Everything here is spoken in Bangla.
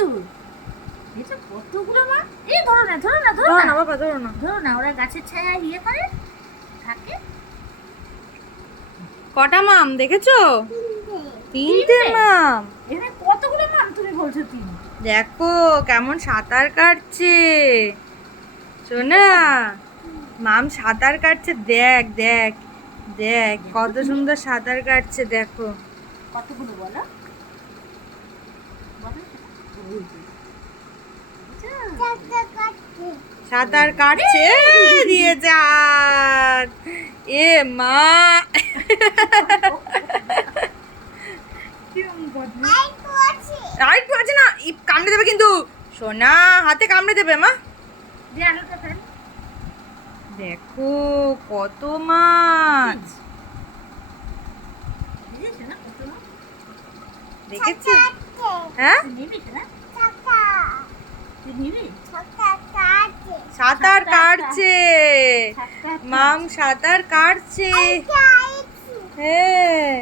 তো এটা কতগুলো মাছ। এই ধরো না ধরো না ধরো ধরো না না বাবা, ধরো না। ধরো না, ওরা গাছের ছায়া ইয়ে করে থাকে। কটা মাম দেখেছো? তিনটে মাম। এখানে কতগুলো মাছ তুমি বলছো তিন? দেখো কেমন সাঁতার কাটছে সোনা। মাম সাঁতার কাটছে, দেখ দেখ দেখ কত সুন্দর সাঁতার কাটছে, দেখো। কতগুলো বলো বলো। সাঁতার কাটছে দিয়ে যাক। এ মা, আর একটু আছে না, কামড়ে দেবে কিন্তু সোনা, হাতে কামড়ে দেবে মা। দিয়ে আলোটা ফেল। দেখো কত মাছ বুঝেছো না কত মাছ? দেখেছো? হ্যাঁ, তুই নিবি না? তুই নিবি? সাঁতার কাটছে সাতটা মাম, সাঁতার কাটছে। হ্যাঁ